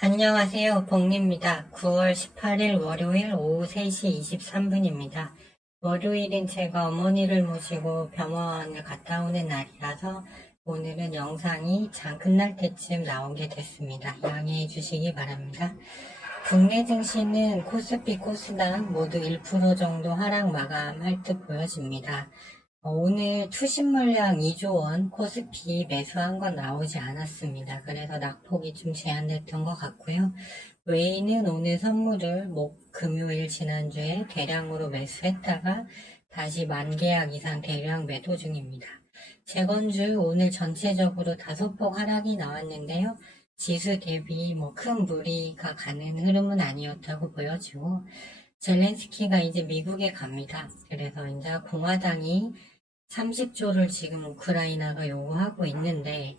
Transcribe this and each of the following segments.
안녕하세요. 복리입니다. 9월 18일 월요일 오후 3시 23분입니다. 월요일인 제가 어머니를 모시고 병원을 갔다 오는 날이라서 오늘은 영상이 장 끝날 때쯤 나오게 됐습니다. 양해해 주시기 바랍니다. 국내 증시는 코스피, 코스닥 모두 1% 정도 하락 마감할 듯 보여집니다. 오늘 투신 물량 2조 원 코스피 매수한 건 나오지 않았습니다. 그래서 낙폭이 좀 제한됐던 것 같고요. 외인은 오늘 선물을 금요일 지난주에 대량으로 매수했다가 다시 만계약 이상 대량 매도 중입니다. 재건주 오늘 전체적으로 다소폭 하락이 나왔는데요. 지수 대비 큰 무리가 가는 흐름은 아니었다고 보여지고, 젤렌스키가 이제 미국에 갑니다. 그래서 이제 공화당이 30조를 지금 우크라이나가 요구하고 있는데,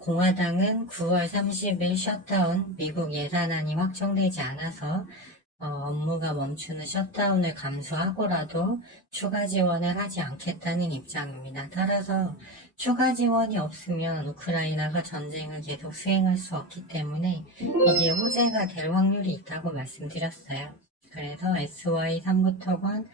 공화당은 9월 30일 셧다운 미국 예산안이 확정되지 않아서 업무가 멈추는 셧다운을 감수하고라도 추가 지원을 하지 않겠다는 입장입니다. 따라서 추가 지원이 없으면 우크라이나가 전쟁을 계속 수행할 수 없기 때문에 이게 호재가 될 확률이 있다고 말씀드렸어요. 그래서 SY 삼부토건,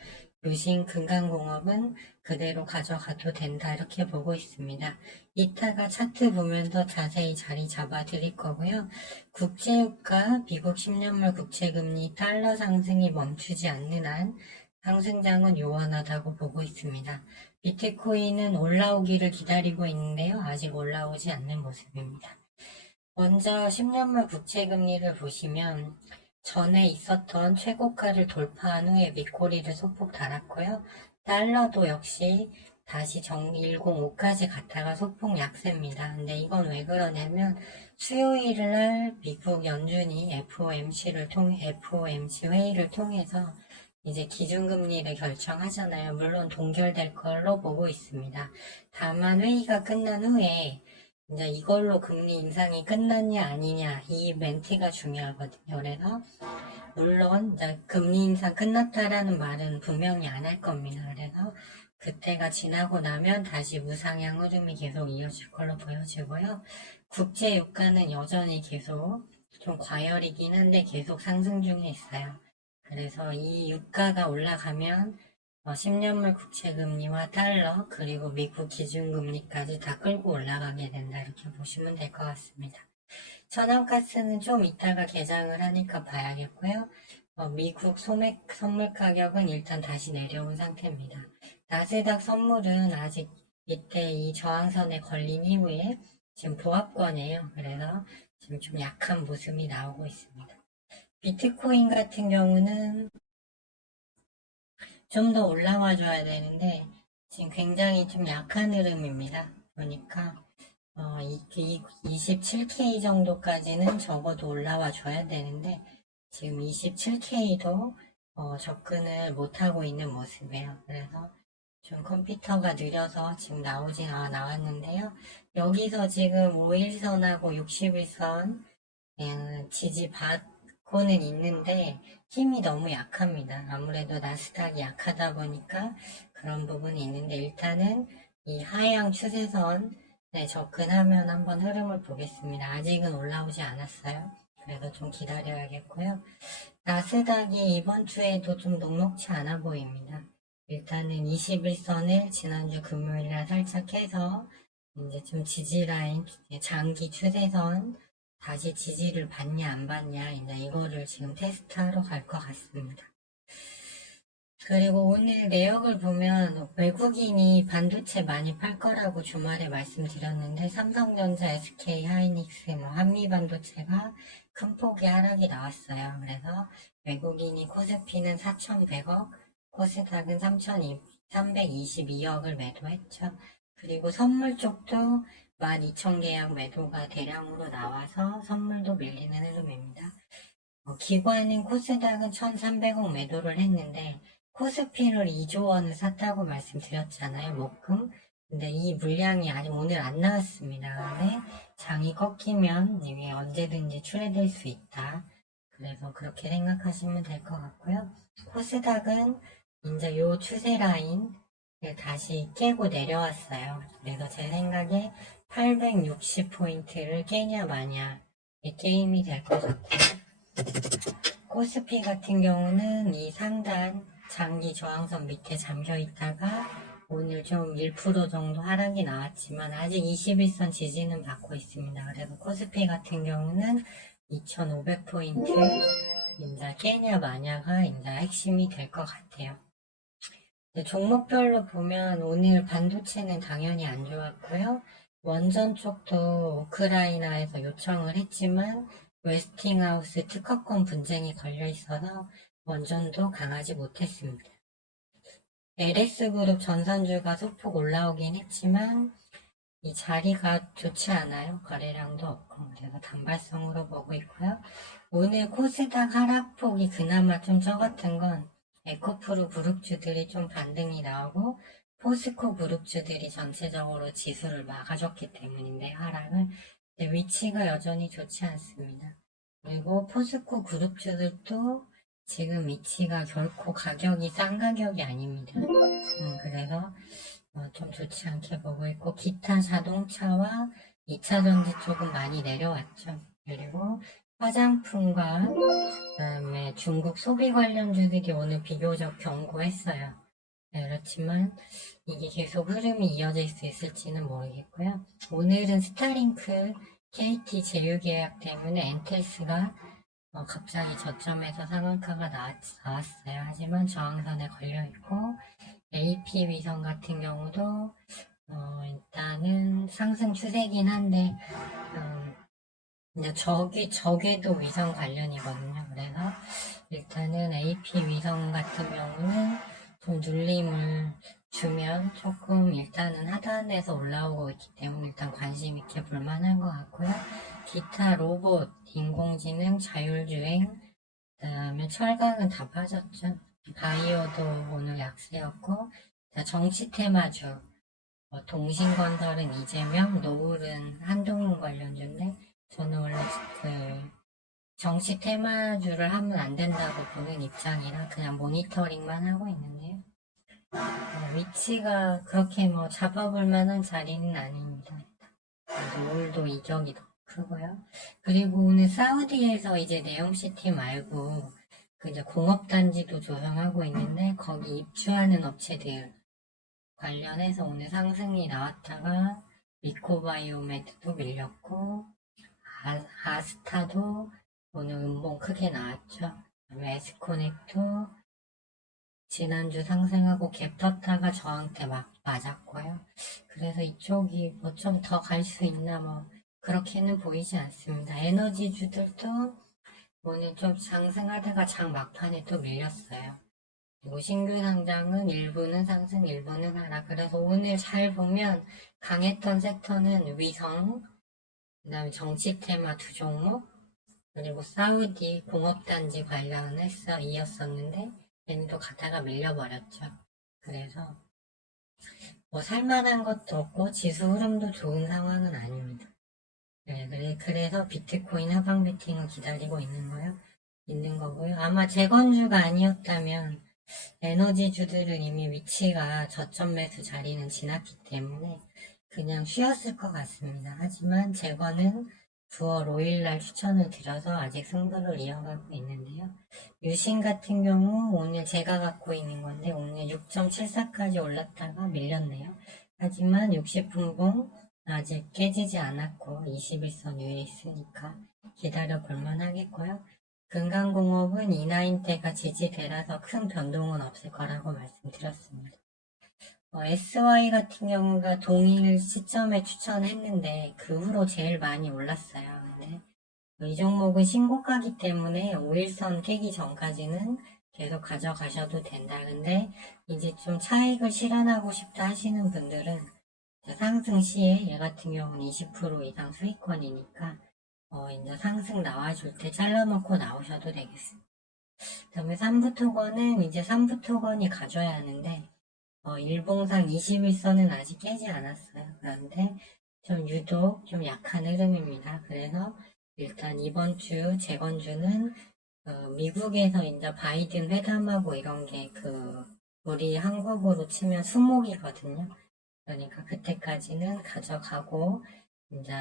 유신 금강공업은 그대로 가져가도 된다 이렇게 보고 있습니다. 이따가 차트 보면서 자세히 자리 잡아 드릴 거고요. 국제유가, 미국 10년물 국채금리, 달러 상승이 멈추지 않는 한 상승장은 요원하다고 보고 있습니다. 비트코인은 올라오기를 기다리고 있는데요. 아직 올라오지 않는 모습입니다. 먼저 10년물 국채금리를 보시면 전에 있었던 최고가를 돌파한 후에 윗꼬리를 소폭 달았고요. 달러도 역시 다시 105까지 갔다가 소폭 약세입니다. 근데 이건 왜 그러냐면 수요일 날 미국 연준이 FOMC 회의를 통해서 이제 기준금리를 결정하잖아요. 물론 동결될 걸로 보고 있습니다. 다만 회의가 끝난 후에 이제 이걸로 금리 인상이 끝났냐 아니냐 이 멘트가 중요하거든요. 그래서 물론 이제 금리 인상 끝났다라는 말은 분명히 안 할 겁니다. 그래서 그때가 지나고 나면 다시 무상향 흐름이 계속 이어질 걸로 보여지고요. 국제 유가는 여전히 계속 좀 과열이긴 한데 계속 상승 중에 있어요. 그래서 이 유가가 올라가면 10년물 국채금리와 달러 그리고 미국 기준금리까지 다 끌고 올라가게 된다 이렇게 보시면 될 것 같습니다. 천연가스는 좀 이따가 개장을 하니까 봐야겠고요. 미국 소맥 선물 가격은 일단 다시 내려온 상태입니다. 나스닥 선물은 아직 이때 이 저항선에 걸린 이후에 지금 보합권이에요. 그래서 지금 좀 약한 모습이 나오고 있습니다. 비트코인 같은 경우는 좀 더 올라와 줘야 되는데 지금 굉장히 좀 약한 흐름입니다. 보니까 27K 정도까지는 적어도 올라와 줘야 되는데 지금 27K도 접근을 못하고 있는 모습이에요. 그래서 좀 컴퓨터가 느려서 지금 나왔는데요. 여기서 지금 5일선하고 60일선 지지받고는 있는데 힘이 너무 약합니다. 아무래도 나스닥이 약하다 보니까 그런 부분이 있는데 일단은 이 하향 추세선 접근하면 한번 흐름을 보겠습니다. 아직은 올라오지 않았어요. 그래서 좀 기다려야겠고요. 나스닥이 이번 주에도 좀 녹록치 않아 보입니다. 일단은 21선을 지난주 금요일날 살짝 해서 이제 좀 지지라인, 장기 추세선 다시 지지를 받냐 안 받냐 이제 이거를 지금 테스트하러 갈 것 같습니다. 그리고 오늘 내역을 보면 외국인이 반도체 많이 팔 거라고 주말에 말씀드렸는데 삼성전자, SK 하이닉스, 한미반도체가 큰 폭의 하락이 나왔어요. 그래서 외국인이 코스피는 4,100억, 코스닥은 3,322억을 매도했죠. 그리고 선물 쪽도 12,000계약 매도가 대량으로 나와서 선물도 밀리는 흐름입니다. 기관인 코스닥은 1,300억 매도를 했는데 코스피를 2조 원을 샀다고 말씀드렸잖아요. 목금. 근데 이 물량이 아직 오늘 안 나왔습니다. 근데 장이 꺾이면 이게 언제든지 출회될 수 있다. 그래서 그렇게 생각하시면 될 것 같고요. 코스닥은 이제 요 추세 라인 다시 깨고 내려왔어요. 그래서 제 생각에 860포인트를 깨냐 마냐 이 게임이 될 것 같아요. 코스피 같은 경우는 이 상단 장기 저항선 밑에 잠겨 있다가 오늘 좀 1% 정도 하락이 나왔지만 아직 21선 지지는 받고 있습니다. 그래서 코스피 같은 경우는 2,500포인트 이제 깨냐 마냐가 이제 핵심이 될 것 같아요. 종목별로 보면 오늘 반도체는 당연히 안 좋았고요. 원전 쪽도 우크라이나에서 요청을 했지만 웨스팅하우스 특허권 분쟁이 걸려 있어서 원전도 강하지 못했습니다. LS그룹 전선주가 소폭 올라오긴 했지만 이 자리가 좋지 않아요. 거래량도 없고 그래서 단발성으로 보고 있고요. 오늘 코스닥 하락폭이 그나마 좀 적었던 건 에코프로 그룹주들이 좀 반등이 나오고 포스코 그룹주들이 전체적으로 지수를 막아줬기 때문인데 하락을 위치가 여전히 좋지 않습니다. 그리고 포스코 그룹주들도 지금 위치가 결코 가격이 싼 가격이 아닙니다. 그래서 좀 좋지 않게 보고 있고 기타 자동차와 2차 전지 쪽은 많이 내려왔죠. 그리고 화장품과 그다음에 중국 소비 관련주들이 오늘 비교적 견고했어요. 그렇지만 이게 계속 흐름이 이어질 수 있을지는 모르겠고요. 오늘은 스타링크 KT 제휴 계약 때문에 엔텔스가 갑자기 저점에서 상한가가 나왔어요. 하지만 저항선에 걸려있고 AP 위성 같은 경우도 일단은 상승 추세긴 한데 이제 저게도 위성 관련이거든요. 그래서 일단은 AP 위성 같은 경우는 좀 눌림을 주면 조금 일단은 하단에서 올라오고 있기 때문에 일단 관심 있게 볼만한 것 같고요. 기타 로봇, 인공지능, 자율주행, 그다음에 철강은 다 빠졌죠. 바이오도 오늘 약세였고 정치 테마주 동신건설은 이재명, 노을은 한동훈 관련주인데 저는 원래 그 정치 테마주를 하면 안 된다고 보는 입장이라 그냥 모니터링만 하고 있는데요. 위치가 그렇게 뭐 잡아볼 만한 자리는 아닙니다. 노을도 이격이 더 크고요. 그리고 오늘 사우디에서 이제 네옴시티 말고 그 이제 공업단지도 조성하고 있는데 거기 입주하는 업체들 관련해서 오늘 상승이 나왔다가 미코바이오메드도 밀렸고 아스타도 오늘 음봉 크게 나왔죠. 에스코넥도 지난주 상승하고 갭 떴다가 저항대 막 맞았고요. 그래서 이쪽이 뭐 좀 더 갈 수 있나 뭐 그렇게는 보이지 않습니다. 에너지주들도 오늘 좀 상승하다가 장 막판에 또 밀렸어요. 그리고 신규 상장은 일부는 상승, 일부는 하락. 그래서 오늘 잘 보면 강했던 섹터는 위성, 그 다음에 정치 테마 두 종목, 그리고 사우디 공업단지 관련해서 이었었는데 얘는 또 가다가 밀려버렸죠. 그래서 뭐 살만한 것도 없고 지수 흐름도 좋은 상황은 아닙니다. 그래서 비트코인 하방 베팅을 기다리고 있는 거고요. 아마 재건주가 아니었다면 에너지주들은 이미 위치가 저점 매수 자리는 지났기 때문에 그냥 쉬었을 것 같습니다. 하지만 재건은 9월 5일날 추천을 드려서 아직 승부를 이어가고 있는데요. 유신 같은 경우 오늘 제가 갖고 있는 건데 오늘 6.74까지 올랐다가 밀렸네요. 하지만 60분봉 아직 깨지지 않았고 21선 위에 있으니까 기다려 볼만 하겠고요. 금강공업은 이나인대가 지지되라서 큰 변동은 없을 거라고 말씀드렸습니다. SY 같은 경우가 동일 시점에 추천했는데 그 후로 제일 많이 올랐어요. 근데 이 종목은 신고가기 때문에 5일선 깨기 전까지는 계속 가져가셔도 된다. 근데 이제 좀 차익을 실현하고 싶다 하시는 분들은 상승 시에 얘 같은 경우는 20% 이상 수익권이니까 이제 상승 나와줄 때 잘라놓고 나오셔도 되겠습니다. 그 다음에 3부토건은 이제 3부토건이 가져야 하는데 일봉상 21선은 아직 깨지 않았어요. 그런데 좀 유독 좀 약한 흐름입니다. 그래서 일단 이번 주 재건주는 미국에서 이제 바이든 회담하고 이런 게 우리 한국으로 치면 수목이거든요. 그러니까 그때까지는 가져가고 이제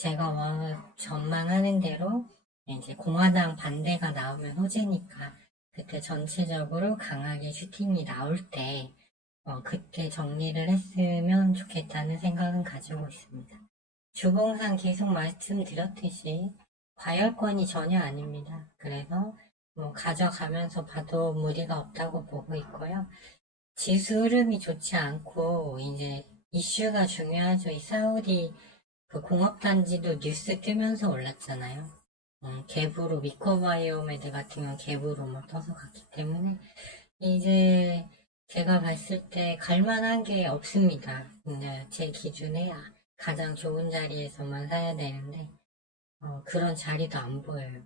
제가 전망하는 대로 이제 공화당 반대가 나오면 호재니까 그때 전체적으로 강하게 슈팅이 나올 때 그때 정리를 했으면 좋겠다는 생각은 가지고 있습니다. 주봉상 계속 말씀드렸듯이 과열권이 전혀 아닙니다. 그래서 가져가면서 봐도 무리가 없다고 보고 있고요. 지수 흐름이 좋지 않고 이제 이슈가 중요하죠. 이 사우디 그 공업단지도 뉴스 뜨면서 올랐잖아요. 갭으로 미코바이오메드 같은 건 갭으로 막 떠서 갔기 때문에 이제 제가 봤을 때 갈만한 게 없습니다. 근데 제 기준에 가장 좋은 자리에서만 사야 되는데 그런 자리도 안 보여요.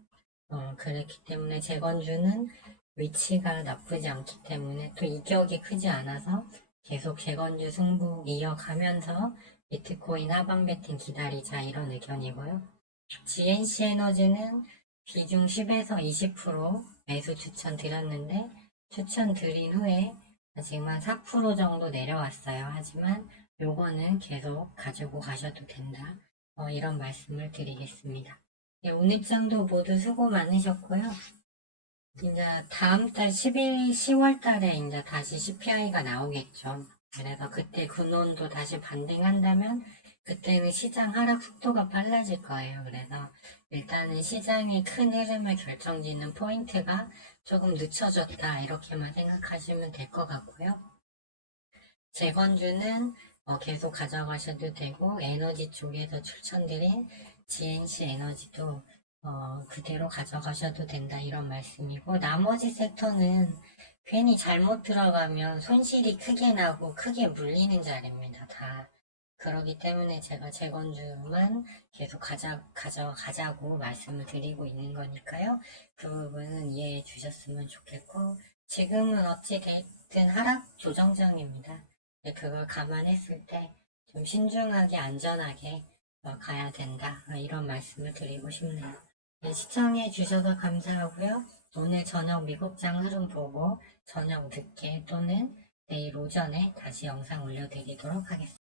그렇기 때문에 재건주는 위치가 나쁘지 않기 때문에 또 이격이 크지 않아서 계속 재건주 승부 이어가면서 비트코인 하방 배팅 기다리자 이런 의견이고요. GNC 에너지는 비중 10에서 20% 매수 추천 드렸는데 추천 드린 후에 지금 한 4% 정도 내려왔어요. 하지만 요거는 계속 가지고 가셔도 된다. 이런 말씀을 드리겠습니다. 네, 오늘장도 모두 수고 많으셨고요. 이제 다음 달 10월 달에 이제 다시 CPI가 나오겠죠. 그래서 그때 근원도 다시 반등한다면 그때는 시장 하락 속도가 빨라질 거예요. 그래서 일단은 시장의 큰 흐름을 결정짓는 포인트가 조금 늦춰졌다 이렇게만 생각하시면 될 것 같고요. 재건주는 계속 가져가셔도 되고 에너지 쪽에서 추천드린 GNC 에너지도 그대로 가져가셔도 된다 이런 말씀이고 나머지 섹터는 괜히 잘못 들어가면 손실이 크게 나고 크게 물리는 자리입니다. 다 그러기 때문에 제가 재건주만 계속 가져가자고 말씀을 드리고 있는 거니까요. 그 부분은 이해해 주셨으면 좋겠고 지금은 어찌됐든 하락 조정장입니다. 그걸 감안했을 때 좀 신중하게 안전하게 가야 된다 이런 말씀을 드리고 싶네요. 네, 시청해 주셔서 감사하고요. 오늘 저녁 미국장 흐름 보고 저녁 늦게 또는 내일 오전에 다시 영상 올려드리도록 하겠습니다.